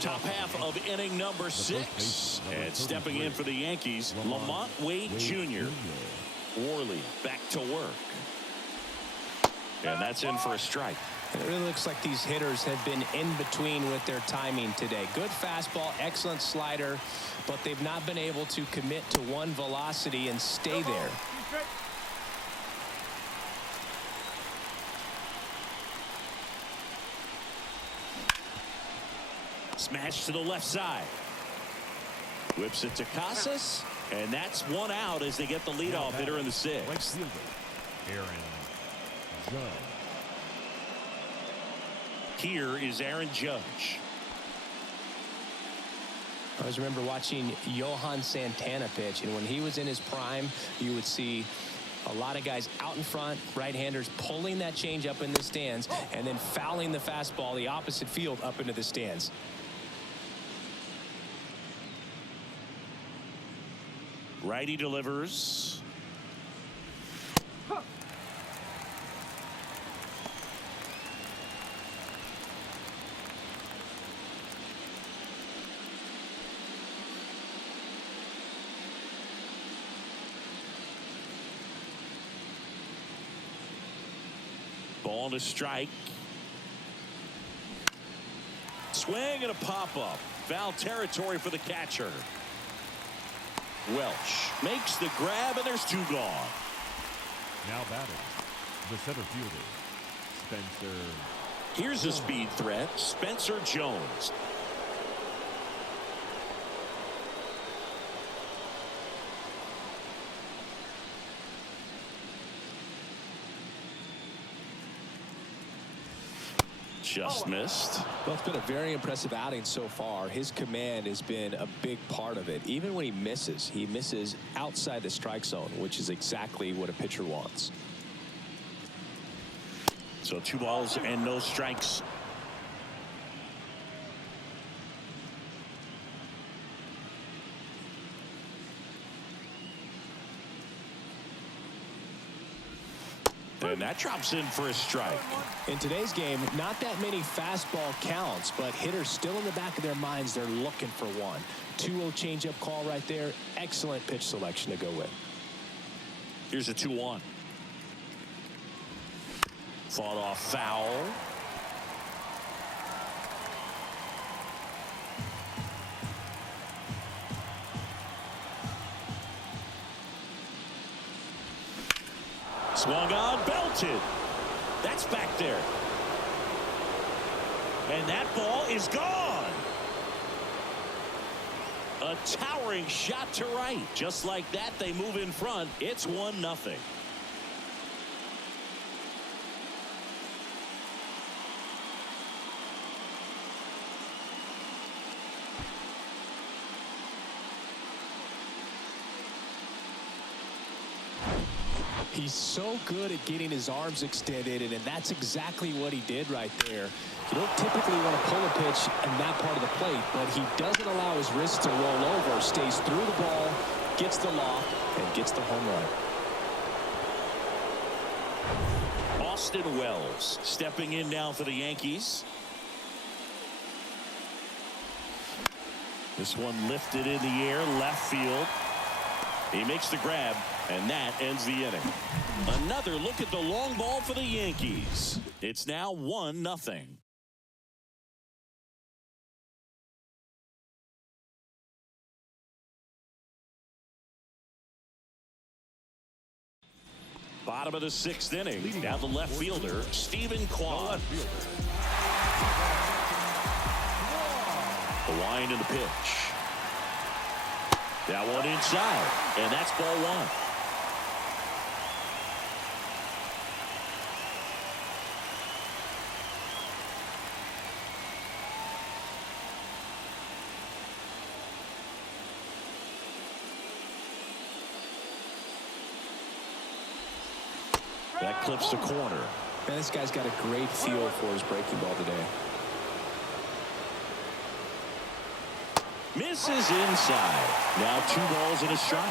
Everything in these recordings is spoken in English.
Top half of inning number 6. And stepping in for the Yankees, Lamont Wade Jr. Worley back to work. And that's in for a strike. It really looks like these hitters have been in between with their timing today. Good fastball, excellent slider, but they've not been able to commit to one velocity and stay there. Smash to the left side. Whips it to Casas, and that's one out as they get the leadoff hitter in the 6th. Right fielder, Aaron Judge. Here is Aaron Judge. I always remember watching Johan Santana pitch, and when he was in his prime, you would see a lot of guys out in front, right-handers pulling that change up in the stands, and then fouling the fastball the opposite field up into the stands. Righty delivers. Ball to strike. Swing and a pop-up. Foul territory for the catcher. Welch makes the grab, and there's 2 gone. Now batting, the center fielder, Spencer. Here's a speed threat, Spencer Jones. Just missed. Well, it's been a very impressive outing so far. His command has been a big part of it. Even when he misses outside the strike zone, which is exactly what a pitcher wants. So 2 balls and no strikes. And that drops in for a strike. In today's game, not that many fastball counts, but hitters still in the back of their minds, they're looking for one. 2-0 changeup call right there. Excellent pitch selection to go with. Here's a 2-1. Fought off foul. Swung on, belted. That's back there. And that ball is gone. A towering shot to right. Just like that, they move in front. It's 1-0. He's so good at getting his arms extended, and that's exactly what he did right there. You don't typically want to pull a pitch in that part of the plate, but he doesn't allow his wrist to roll over, stays through the ball, gets the loft, and gets the home run. Austin Wells stepping in now for the Yankees. This one lifted in the air, left field. He makes the grab, and that ends the inning. Another look at the long ball for the Yankees. It's now 1-0. Bottom of the 6th inning. Now the left fielder, Stephen Kwan. The wind and the pitch. That one inside, and that's ball 1. That clips the corner. Man, this guy's got a great feel for his breaking ball today. Misses inside. Now 2 balls and a strike.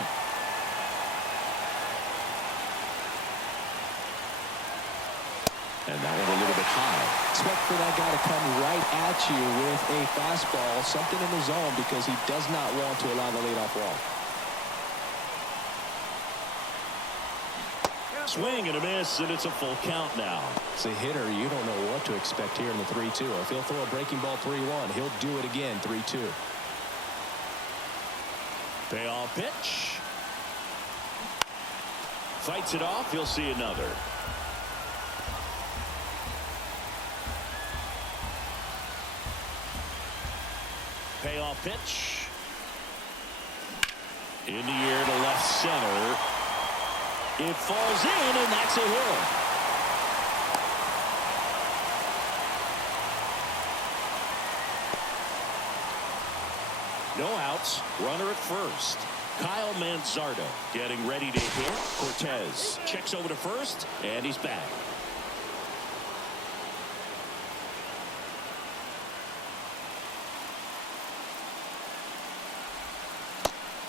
And that one a little bit high. It's what for that guy to come right at you with a fastball, something in the zone, because he does not want to allow the leadoff walk. Swing and a miss, and it's a full count now. As a hitter, you don't know what to expect here in the 3-2. If he'll throw a breaking ball 3-1, he'll do it again 3-2. Payoff pitch. Fights it off. He'll see another. Payoff pitch. In the air to left center. It falls in, and that's a hit. No outs. Runner at first. Kyle Manzardo getting ready to hit. Cortez checks over to first, and he's back.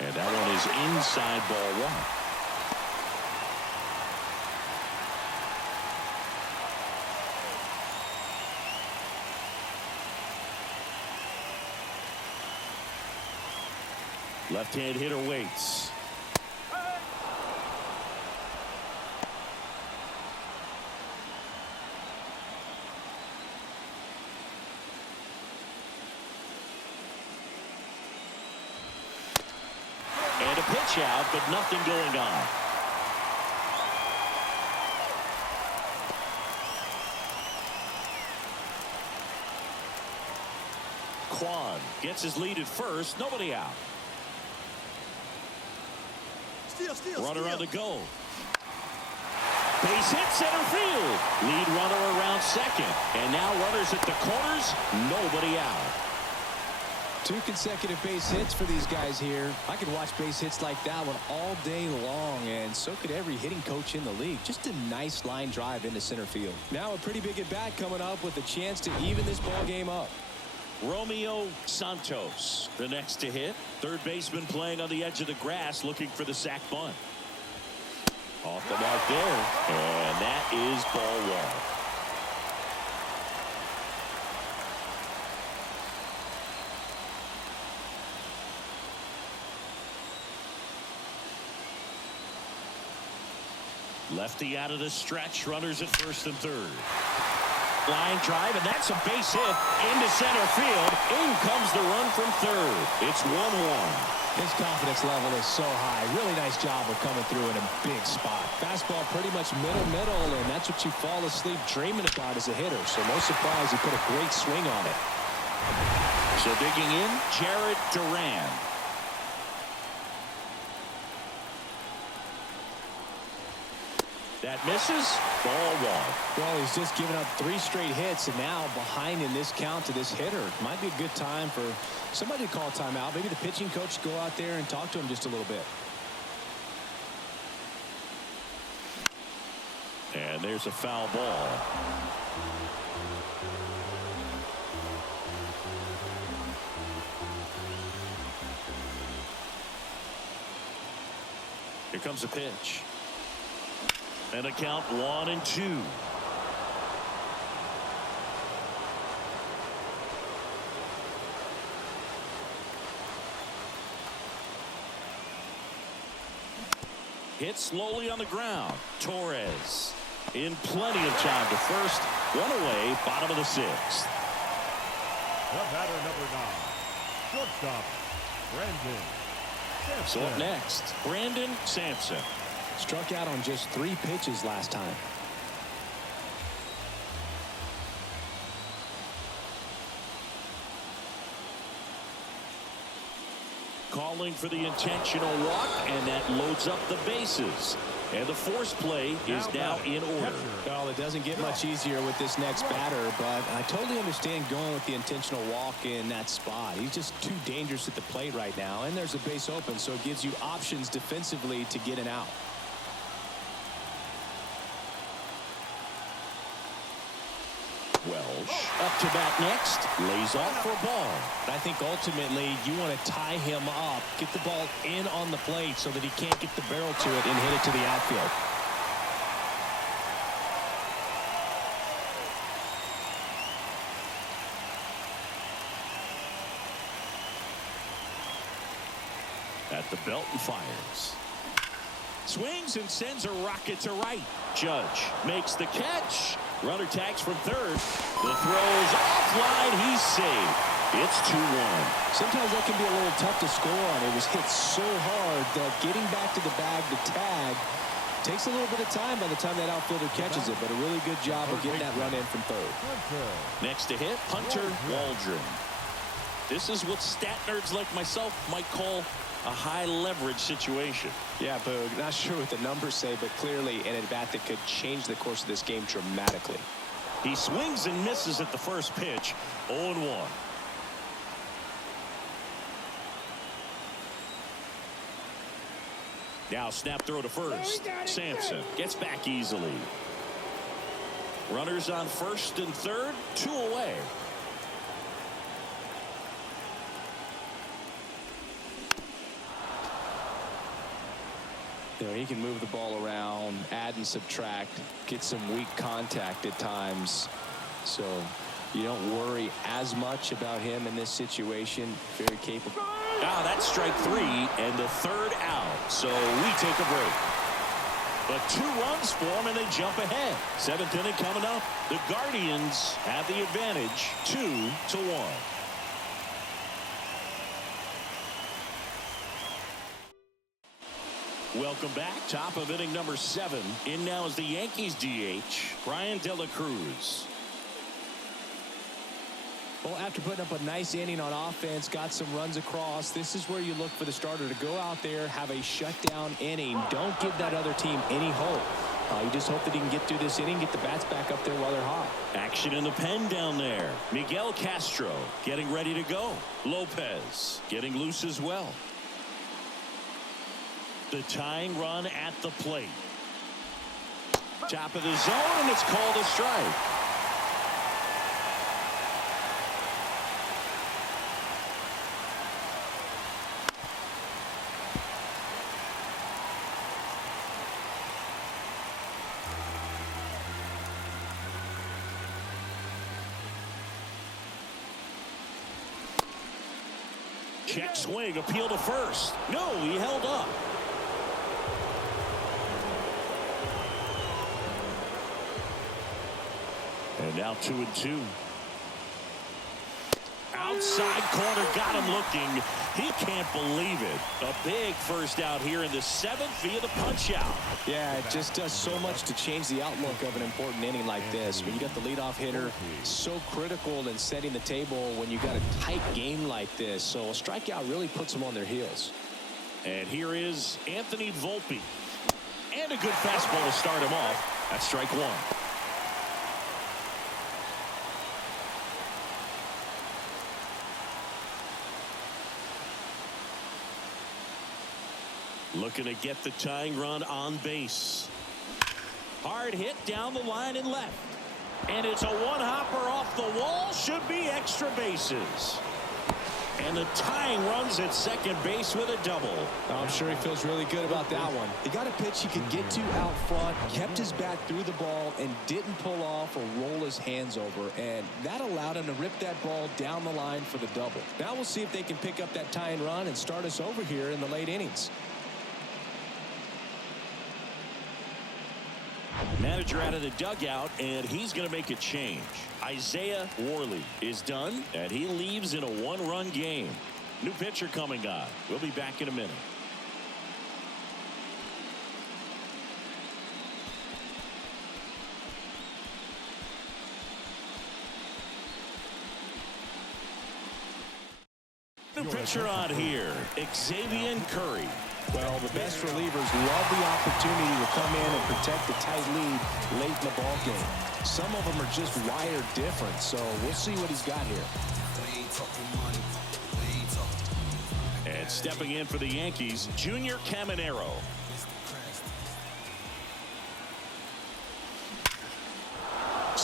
And that one is inside, ball one. Left-hand hitter waits. And a pitch out, but nothing going on. Kwan gets his lead at first. Nobody out. Runner on the go. Base hit center field. Lead runner around second. And now runners at the corners. Nobody out. 2 consecutive base hits for these guys here. I could watch base hits like that one all day long, and so could every hitting coach in the league. Just a nice line drive into center field. Now a pretty big at bat coming up with a chance to even this ball game up. Romeo Santos, the next to hit. Third baseman playing on the edge of the grass, looking for the sac bunt. Off the mark there, and that is ball one. Lefty out of the stretch, runners at first and third. Line drive, and that's a base hit into center field. In comes the run from third. It's 1-1. His confidence level is so high. Really nice job of coming through in a big spot. Fastball pretty much middle, and that's what you fall asleep dreaming about as a hitter. So no surprise he put a great swing on it. So digging in, Jarrett Duran. That misses. Ball one. Well, he's just given up 3 straight hits, and now behind in this count to this hitter. Might be a good time for somebody to call timeout. Maybe the pitching coach go out there and talk to him just a little bit. And there's a foul ball. Here comes a pitch. And a count 1-2. Hit slowly on the ground. Torres in plenty of time to first. One away, bottom of the 6th. The batter, number 9, shortstop, Brandon Sampson. So up next, Brandon Sampson. Struck out on just 3 pitches last time. Calling for the intentional walk, and that loads up the bases. And the force play is now in order. Well, it doesn't get much easier with this next batter, but I totally understand going with the intentional walk in that spot. He's just too dangerous at the plate right now, and there's a base open, so it gives you options defensively to get an out. Welsh up to bat next, lays off for a ball. I think ultimately you want to tie him up, get the ball in on the plate so that he can't get the barrel to it and hit it to the outfield. At the belt and fires. Swings and sends a rocket to right. Judge makes the catch. Runner tags from third. The throw's offline. He's saved. It's 2-1. Sometimes that can be a little tough to score on. It was hit so hard that getting back to the bag to tag takes a little bit of time by the time that outfielder catches it, but a really good job of getting that run in from third. Next to hit, Hunter Waldron. This is what stat nerds like myself might call a high leverage situation. Yeah, Boog, not sure what the numbers say, but clearly an at-bat that could change the course of this game dramatically. He swings and misses at the first pitch. 0-1. Now snap throw to first. Sampson gets back easily. Runners on first and third, 2 away. You know, he can move the ball around, add and subtract, get some weak contact at times. So you don't worry as much about him in this situation. Very capable. Now that's strike 3 and the third out. So we take a break. But 2 runs for him and they jump ahead. 7th inning coming up. The Guardians have the advantage 2-1. Welcome back. Top of inning number 7. In now is the Yankees DH, Brian De La Cruz. Well, after putting up a nice inning on offense, got some runs across, this is where you look for the starter to go out there, have a shutdown inning. Don't give that other team any hope. You just hope that he can get through this inning, get the bats back up there while they're hot. Action in the pen down there. Miguel Castro getting ready to go. Lopez getting loose as well. The tying run at the plate. Top of the zone, and it's called a strike. Check swing, appeal to first. No, he held up. And now 2-2. Outside corner, got him looking. He can't believe it. A big first out here in the 7th via the punch out. Yeah, it just does so much to change the outlook of an important inning like this. When you got the leadoff hitter, so critical in setting the table when you got a tight game like this. So a strikeout really puts them on their heels. And here is Anthony Volpe. And a good fastball to start him off. That's strike 1. Looking to get the tying run on base. Hard hit down the line and left. And it's a one-hopper off the wall. Should be extra bases. And the tying runs at second base with a double. I'm sure he feels really good about that one. He got a pitch he could get to out front, kept his bat through the ball, and didn't pull off or roll his hands over. And that allowed him to rip that ball down the line for the double. Now we'll see if they can pick up that tying run and start us over here in the late innings. Manager out of the dugout, and he's going to make a change. Isaiah Worley is done, and he leaves in a 1-run game. New pitcher coming on. We'll be back in a minute. New pitcher on here, Xavier Curry. Well, the best relievers love the opportunity to come in and protect a tight lead late in the ball game. Some of them are just wired different, so we'll see what he's got here. And stepping in for the Yankees, Junior Caminero.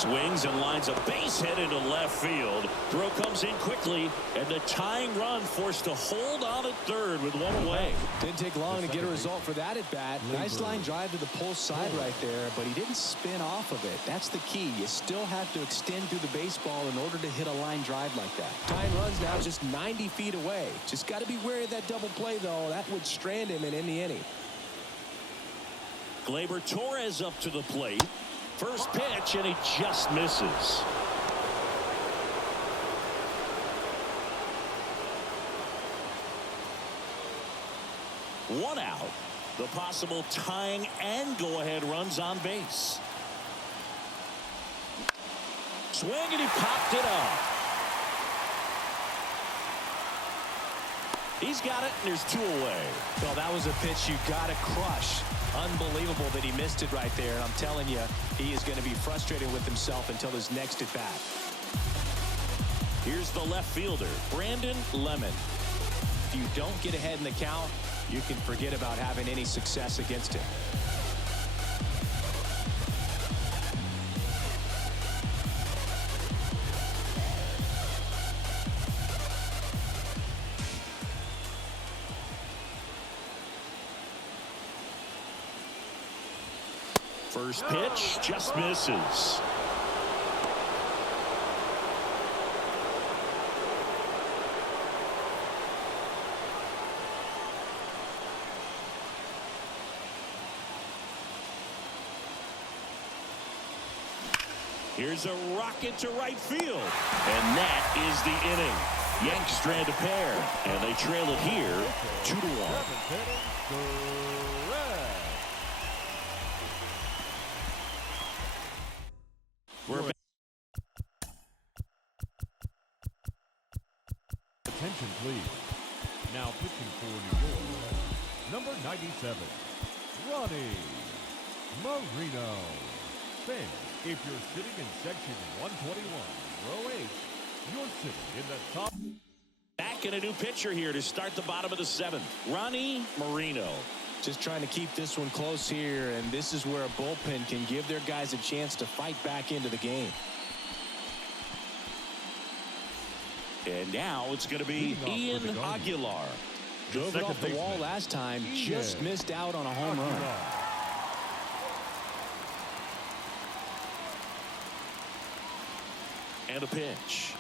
swings and lines a base hit into left field. Throw comes in quickly, and the tying run forced to hold on at third with one away. Didn't take long to get a result for that at bat. Nice line drive to the pull side right there, but he didn't spin off of it. That's the key. You still have to extend through the baseball in order to hit a line drive like that. Tying runs now just 90 feet away. Just got to be wary of that double play, though. That would strand him and end the inning. Gleyber Torres up to the plate. First pitch, and he just misses. One out. The possible tying and go-ahead runs on base. Swing, and he popped it up. He's got it, and there's two away. Well, that was a pitch you got to crush. Unbelievable that he missed it right there. And I'm telling you, he is going to be frustrated with himself until his next at bat. Here's the left fielder, Brandon Lemon. If you don't get ahead in the count, you can forget about having any success against him. First pitch just misses. Here's a rocket to right field. And that is the inning. Yanks strand a pair, and they trail it here 2-1. We're back. Attention, please. Now pitching for New York, number 97, Ronnie Marino. Fans, if you're sitting in section 121, row H, you're sitting in the top. Back in a new pitcher here to start the bottom of the seventh. Ronnie Marino. Just trying to keep this one close here, and this is where a bullpen can give their guys a chance to fight back into the game. And now it's going to be Ian Aguilar. Drove it off the wall last time, just missed out on a home run. And a pitch.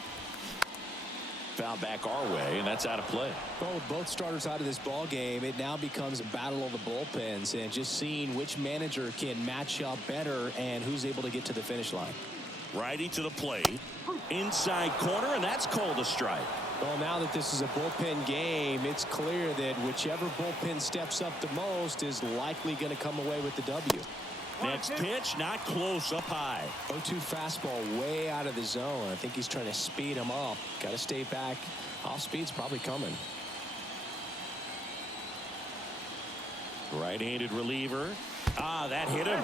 Foul back our way, and that's out of play. Well, with both starters out of this ball game, it now becomes a battle of the bullpens, and just seeing which manager can match up better and who's able to get to the finish line. Righty to the plate, inside corner, and that's called a strike. Well, now that this is a bullpen game, it's clear that whichever bullpen steps up the most is likely going to come away with the W. Next pitch, not close, up high. 0-2 fastball way out of the zone. I think he's trying to speed him up. Got to stay back. Off speed's probably coming. Right-handed reliever. That hit him.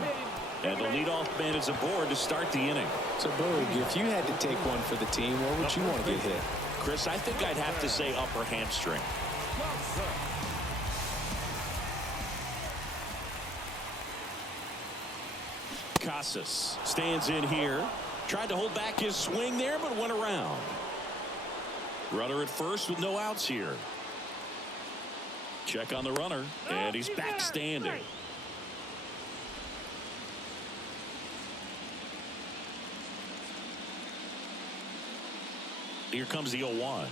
And the leadoff man is aboard to start the inning. So, Boog, if you had to take one for the team, where would you want to get hit? Chris, I think I'd have to say upper hamstring. Casas stands in here. Tried to hold back his swing there, but went around. Runner at first with no outs here. Check on the runner, and he's back standing. Here comes the 0-1.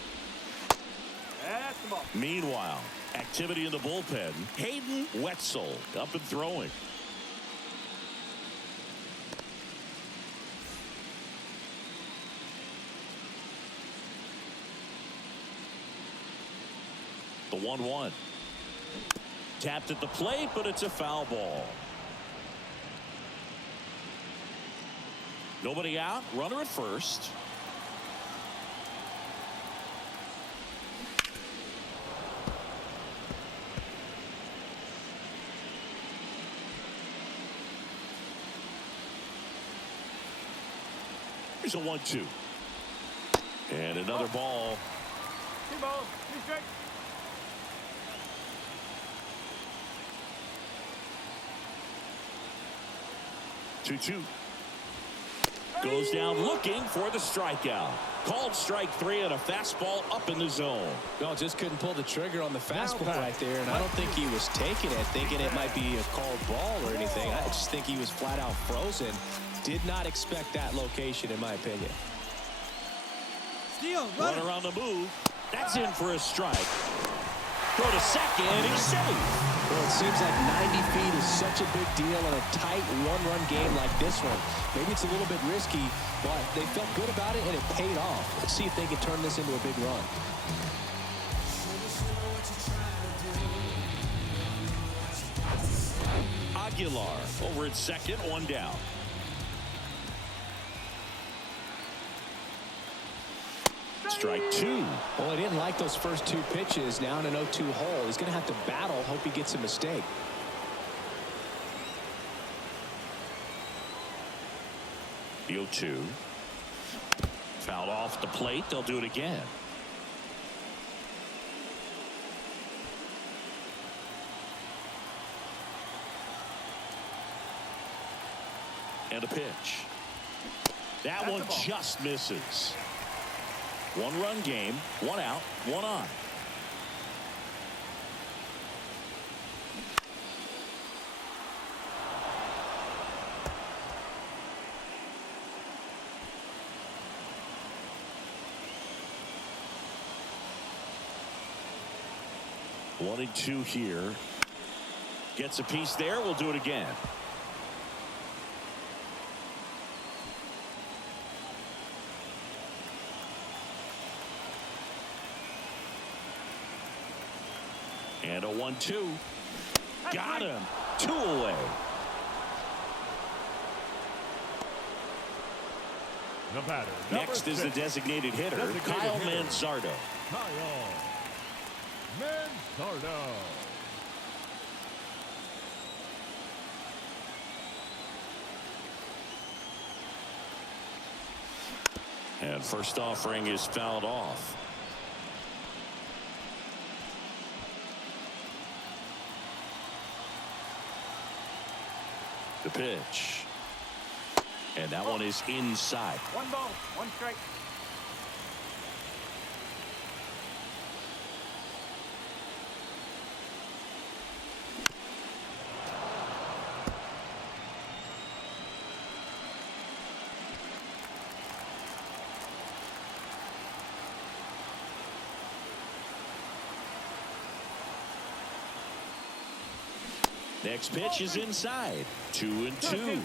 Meanwhile, activity in the bullpen. Hayden Wetzel up and throwing. The 1-1. Tapped at the plate, but it's a foul ball. Nobody out. Runner at first. Here's a 1-2. And another ball. 2-2. Goes down looking for the strikeout. Called strike 3 and a fastball up in the zone. No, just couldn't pull the trigger on the fastball right there, and I don't think he was taking it, thinking it might be a called ball or anything. I just think he was flat out frozen. Did not expect that location, in my opinion. Runner on the move. That's in for a strike. Throw to second. He's safe. Well, it seems like 90 feet is such a big deal in a tight one-run game like this one. Maybe it's a little bit risky, but they felt good about it, and it paid off. Let's see if they can turn this into a big run. Aguilar over at second, 1 down. Strike 2. Well, he didn't like those first 2 pitches. Now in an 0-2 hole, he's going to have to battle. Hope he gets a mistake. The 0-2. Fouled off the plate. They'll do it again. And a pitch. That one just misses. 1-run game, 1 out, 1 on. One and 2 here. Gets a piece there. We'll do it again. And a 1-2. Got him. 2 away. The batter. Next is the designated hitter, Kyle Manzardo. Kyle Manzardo. And first offering is fouled off. The pitch. And that one is inside. 1 ball, 1 strike. Next pitch is inside. 2-2.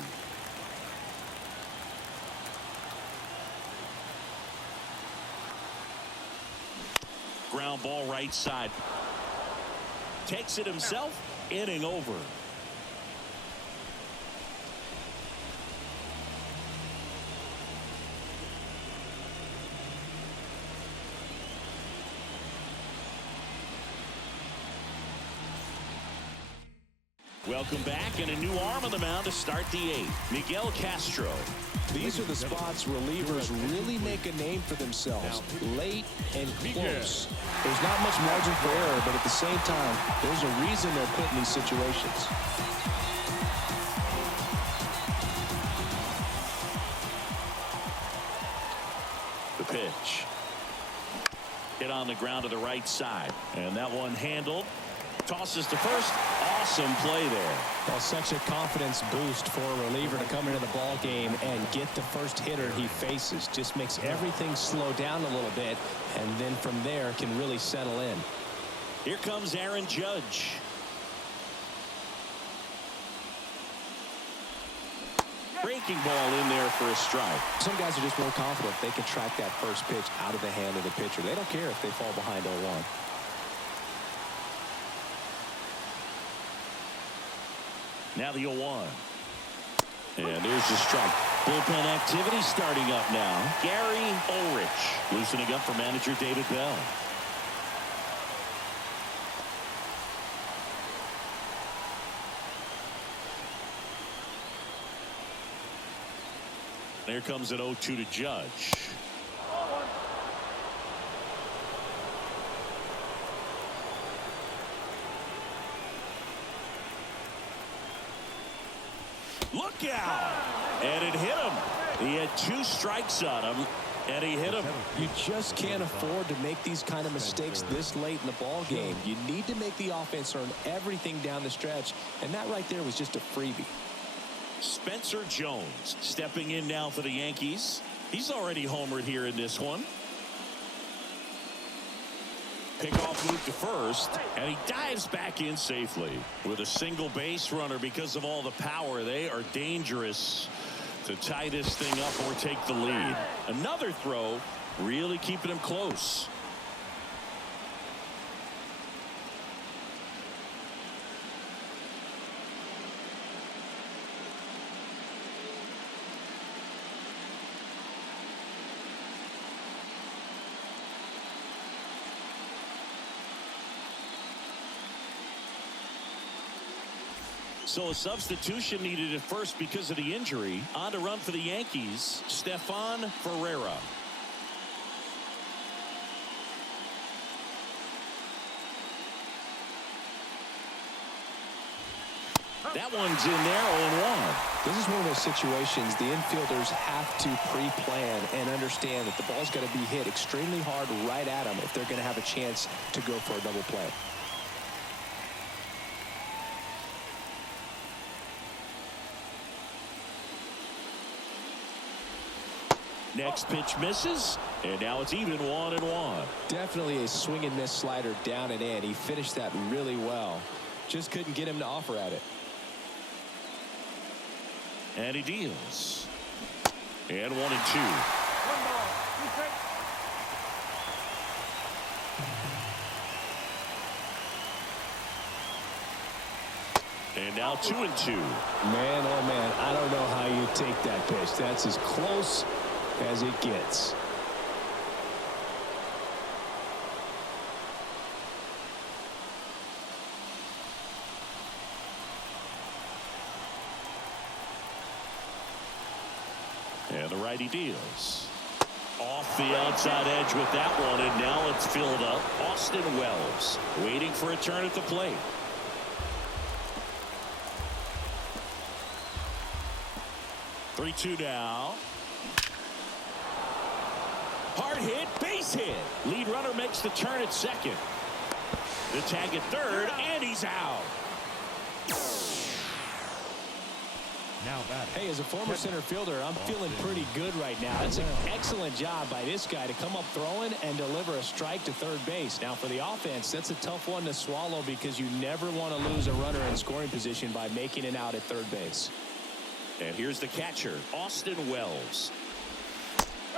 Ground ball right side. Takes it himself. Inning over. Welcome back, and a new arm on the mound to start the 8th. Miguel Castro. These are the spots relievers really make a name for themselves. Late and close. There's not much margin for error, but at the same time, there's a reason they're put in these situations. The pitch. Hit on the ground to the right side. And that one handled. Tosses to first. Awesome play there. Well, such a confidence boost for a reliever to come into the ball game and get the first hitter he faces. Just makes everything slow down a little bit, and then from there can really settle in. Here comes Aaron Judge. Breaking ball in there for a strike. Some guys are just more confident they can track that first pitch out of the hand of the pitcher. They don't care if they fall behind 0-1. Now the 0-1. And there's the strike. Bullpen activity starting up now. Gary Ulrich loosening up for manager David Bell. There comes an 0-2 to Judge. Look out! And it hit him. He had 2 strikes on him, and he hit him. You just can't afford to make these kind of mistakes this late in the ball game. You need to make the offense earn everything down the stretch, and that right there was just a freebie. Spencer Jones stepping in now for the Yankees. He's already homered here in this one. Pickoff move to first, and he dives back in safely. With a single base runner because of all the power, they are dangerous to tie this thing up or take the lead. Another throw, really keeping him close. So a substitution needed at first because of the injury. On to run for the Yankees, Stefan Ferreira. That one's in there, 0-1. This is one of those situations the infielders have to pre-plan and understand that the ball's got to be hit extremely hard right at them if they're going to have a chance to go for a double play. Next pitch misses, and now it's even 1-1. Definitely a swing and miss slider down and in. He finished that really well. Just couldn't get him to offer at it. And he deals. And 1-2. And now 2-2. Man, oh man, I don't know how you take that pitch. That's as close as it gets. And the righty deals. Off the outside edge with that one, and now it's filled up. Austin Wells waiting for a turn at the plate. Three-two now. Hard hit, base hit. Lead runner makes the turn at second. The tag at third, and he's out. Now batting. Hey, as a former center fielder, I'm feeling pretty good right now. That's an excellent job by this guy to come up throwing and deliver a strike to third base. Now, for the offense, that's a tough one to swallow because you never want to lose a runner in scoring position by making it out at third base. And here's the catcher, Austin Wells.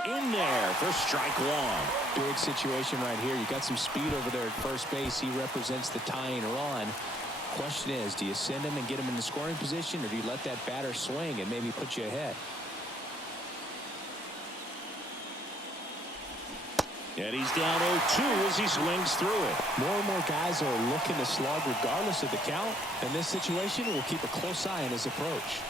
In there for strike one. Big situation right here. You got some speed over there at first base. He represents the tying run. Question is, do you send him and get him in the scoring position, or do you let that batter swing and maybe put you ahead? And he's down 0-2 as he swings through it. More and more guys are looking to slug regardless of the count. In this situation, we'll keep a close eye on his approach.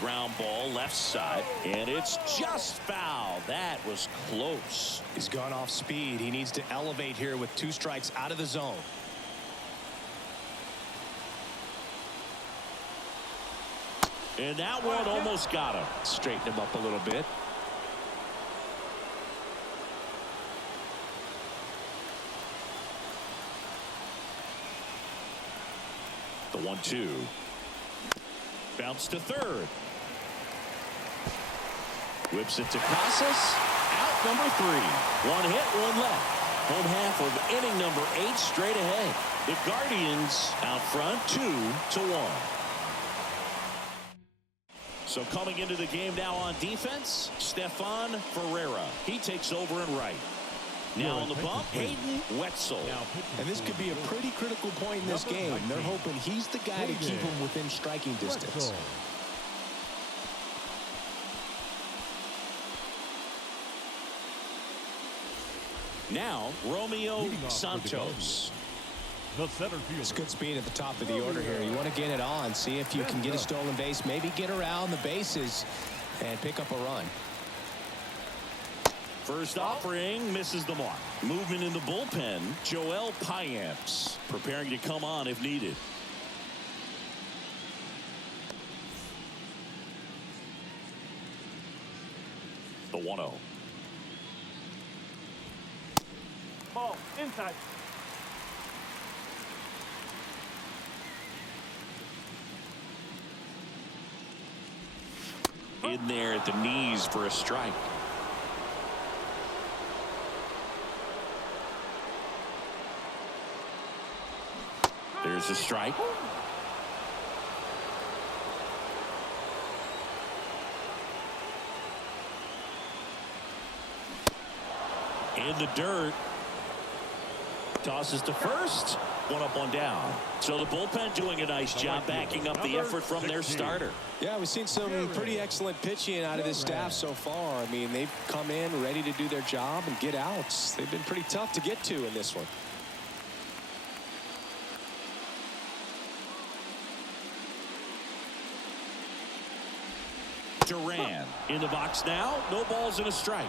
Ground ball left side, and it's just foul. That was close. He's gone off speed. He needs to elevate here with 2 strikes out of the zone. And that one almost got him. Straighten him up a little bit. The 1-2. Bounce to third. Whips it to Casas. Out number 3. 1 hit, 1 left. Home half of inning number 8 straight ahead. The Guardians out front 2-1. So coming into the game now on defense, Stefan Ferreira. He takes over in right. Now on the bump, Hayden Wetzel. And this could be a pretty critical point in this game. They're hoping he's the guy to keep him within striking distance. Now, Romeo Santos. The center field. It's good speed at the top of the order here. You want to get it on, see if you can get a stolen base, maybe get around the bases and pick up a run. First offering misses the mark. Movement in the bullpen. Joel Payamps preparing to come on if needed. 1-0. Ball inside. In there at the knees for a strike. There's a strike. In the dirt. Tosses to first. One up, one down. So the bullpen doing a nice job backing up the effort from their starter. Yeah, we've seen some pretty excellent pitching out of this staff so far. I mean, they've come in ready to do their job and get outs. They've been pretty tough to get to in this one. Duran in the box now. No balls and a strike.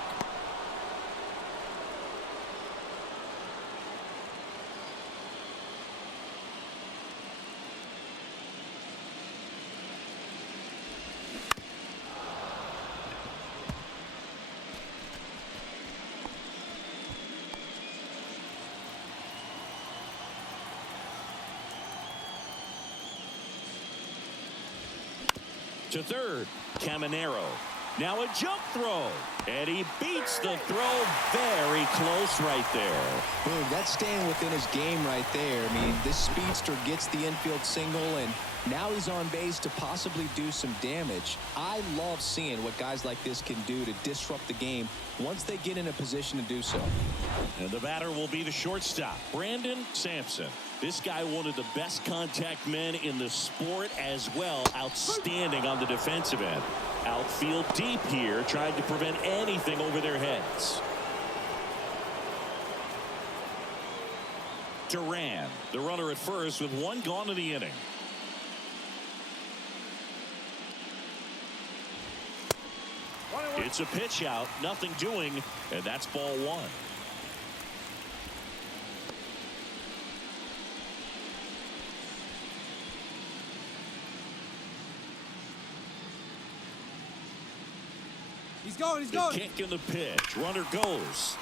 To third, Caminero. Now a jump throw. And he beats the throw very close right there. Boom, that's staying within his game right there. I mean, this speedster gets the infield single, and now he's on base to possibly do some damage. I love seeing what guys like this can do to disrupt the game once they get in a position to do so. And the batter will be the shortstop, Brandon Sampson. This guy, one of the best contact men in the sport as well. Outstanding on the defensive end. Outfield deep here, trying to prevent anything over their heads. Duran, the runner at first with one gone in the inning. It's a pitch out, nothing doing, and that's ball one. He's going. He's going. The kick and the pitch. Runner goes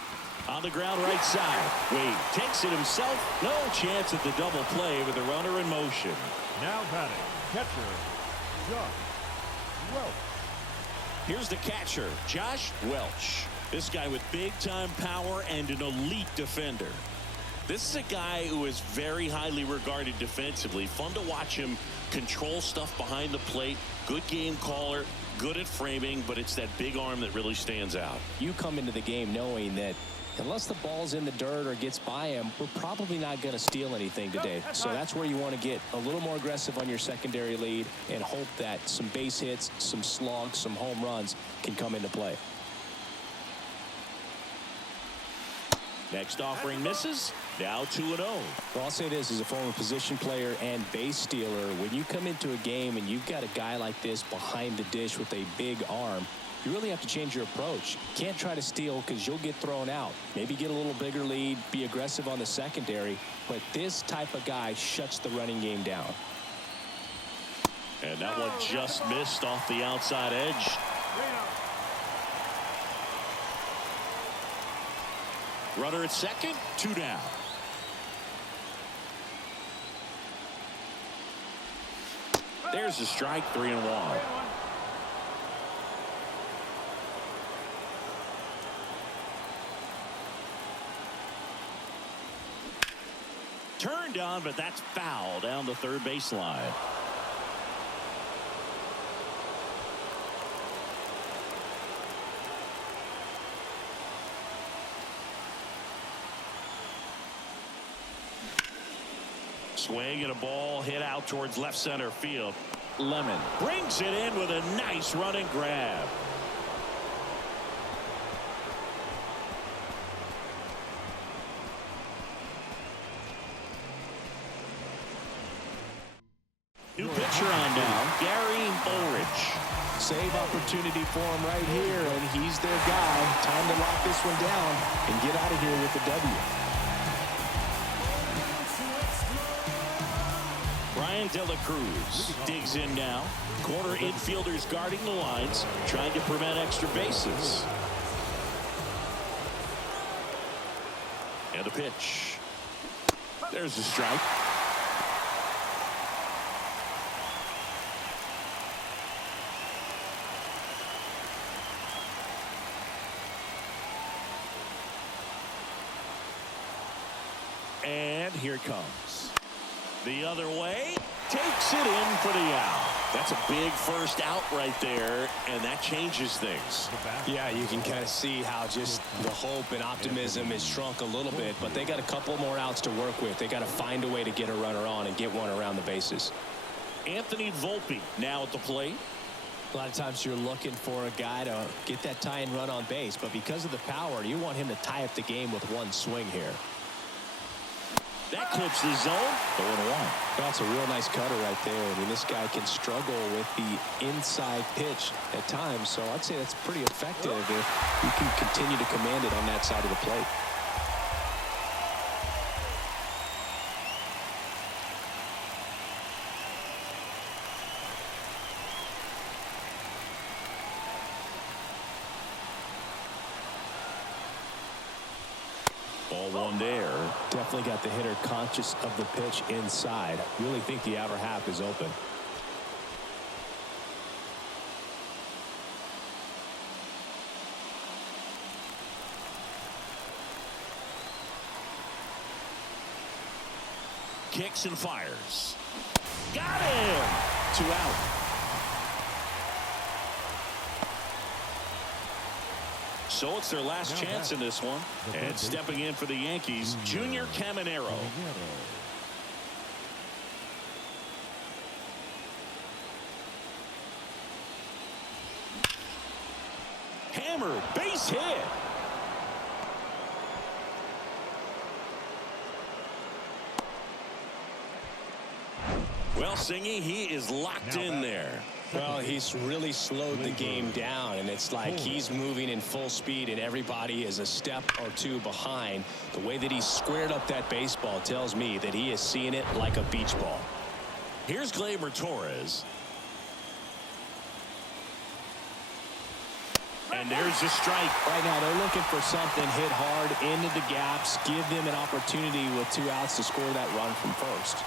on the ground right side. Wade takes it himself. No chance at the double play with the runner in motion. Now batting, catcher, Josh Welch. Here's the catcher, Josh Welch. This guy with big-time power and an elite defender. This is a guy who is very highly regarded defensively. Fun to watch him control stuff behind the plate. Good game caller, good at framing, but it's that big arm that really stands out. You come into the game knowing that unless the ball's in the dirt or gets by him, we're probably not going to steal anything today. So that's where you want to get a little more aggressive on your secondary lead and hope that some base hits, some slugs, some home runs can come into play. Next offering misses. Now 2-0. Well, I'll say this as a former position player and base stealer. When you come into a game and you've got a guy like this behind the dish with a big arm, you really have to change your approach. Can't try to steal because you'll get thrown out. Maybe get a little bigger lead, be aggressive on the secondary. But this type of guy shuts the running game down. And that one just missed off the outside edge. Runner at second, 2 down. There's a strike, 3-1. Turned on, but that's foul down the third baseline. Swing and a ball hit out towards left center field. Lemon brings it in with a nice running grab. New pitcher on now, Gary Ulrich. Save opportunity for him right here, and he's their guy. Time to lock this one down and get out of here with the W. Brian De La Cruz digs in now. Corner infielders guarding the lines, trying to prevent extra bases. And a pitch. There's the strike. And here it comes. The other way. Takes it in for the out. That's a big first out right there, and that changes things. Yeah, you can kind of see how just the hope and optimism is shrunk a little bit, but they got a couple more outs to work with. They got to find a way to get a runner on and get one around the bases. Anthony Volpe now at the plate. A lot of times you're looking for a guy to get that tying run on base, but because of the power, you want him to tie up the game with one swing here. That clips the zone. 0-1. That's a real nice cutter right there. I mean, this guy can struggle with the inside pitch at times, so I'd say that's pretty effective if you can continue to command it on that side of the plate. Ball one there. Definitely got the hitter conscious of the pitch inside. Really think the outer half is open. Kicks and fires. Got him. 2 out. So it's their last chance in this one. And stepping in for the Yankees, Junior Caminero. Hammered, base hit. Well, Singy, he is locked in there. Well, he's really slowed the game down, and it's like he's moving in full speed, and everybody is a step or two behind. The way that he squared up that baseball tells me that he is seeing it like a beach ball. Here's Gleyber Torres. And there's a strike. Right now, they're looking for something hit hard into the gaps, give them an opportunity with 2 outs to score that run from first.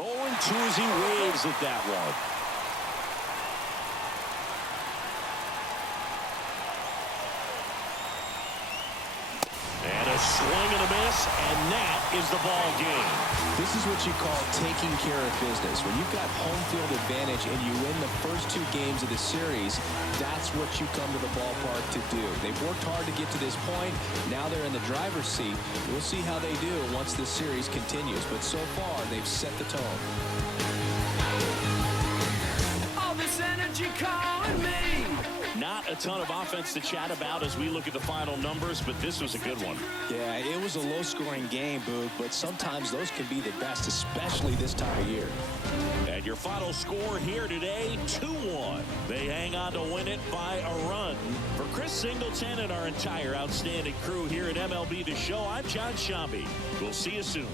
0-2 as he waves at that one. And a swing and a miss, and that is the ball game. This is what you call taking care of business. When you've got home field advantage and you win the first 2 games of the series, that's what you come to the ballpark to do. They've worked hard to get to this point. Now they're in the driver's seat. We'll see how they do once this series continues. But so far, they've set the tone. All this energy calling me. Not a ton of offense to chat about as we look at the final numbers, but this was a good one. Yeah, it was a low-scoring game, Boog, but sometimes those can be the best, especially this time of year. And your final score here today, 2-1. They hang on to win it by a run. For Chris Singleton and our entire outstanding crew here at MLB The Show, I'm John Shambi. We'll see you soon.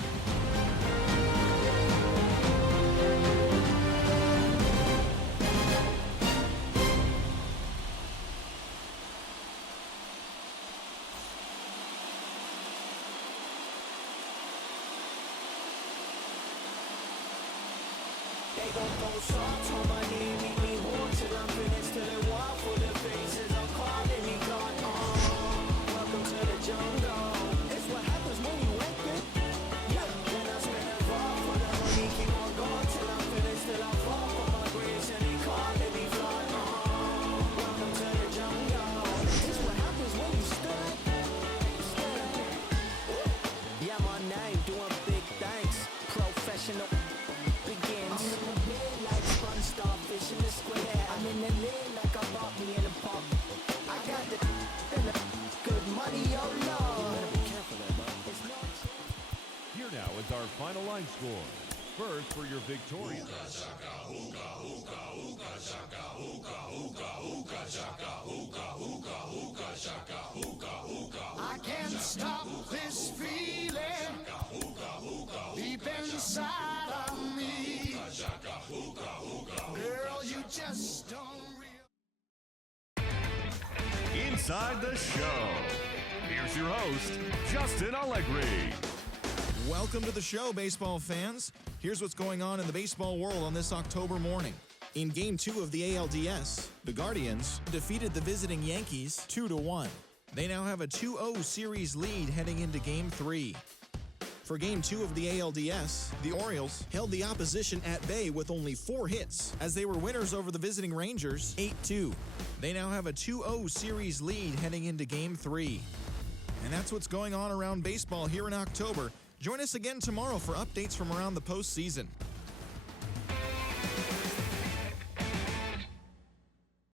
They gon' throw shots on my name, make me walk till I'm finished, till they walk for the faces. I'm calling me God. Welcome to the jungle. It's what happens when you wake it. Yeah, then I spin it raw for the money, keep on going till I'm finished, till I fall for my grace, and they calling me God. Welcome to the jungle. It's what happens when you stand. Yeah, my name doing big things, professional. In the square, I'm in the lane like I bought me in the park. I got the good money, oh Lord. Be careful there, bud. Here now is our final line score. First for your victorious. I can't stop this feeling deep inside of me. Girl, just don't Inside the show. Here's your host, Justin Allegri. Welcome to the show, baseball fans. Here's what's going on in the baseball world on this October morning. In Game 2 of the ALDS, the Guardians defeated the visiting Yankees 2-1. They now have a 2-0 series lead heading into Game 3. For Game 2 of the ALDS, the Orioles held the opposition at bay with only 4 hits as they were winners over the visiting Rangers 8-2. They now have a 2-0 series lead heading into Game 3. And that's what's going on around baseball here in October. Join us again tomorrow for updates from around the postseason.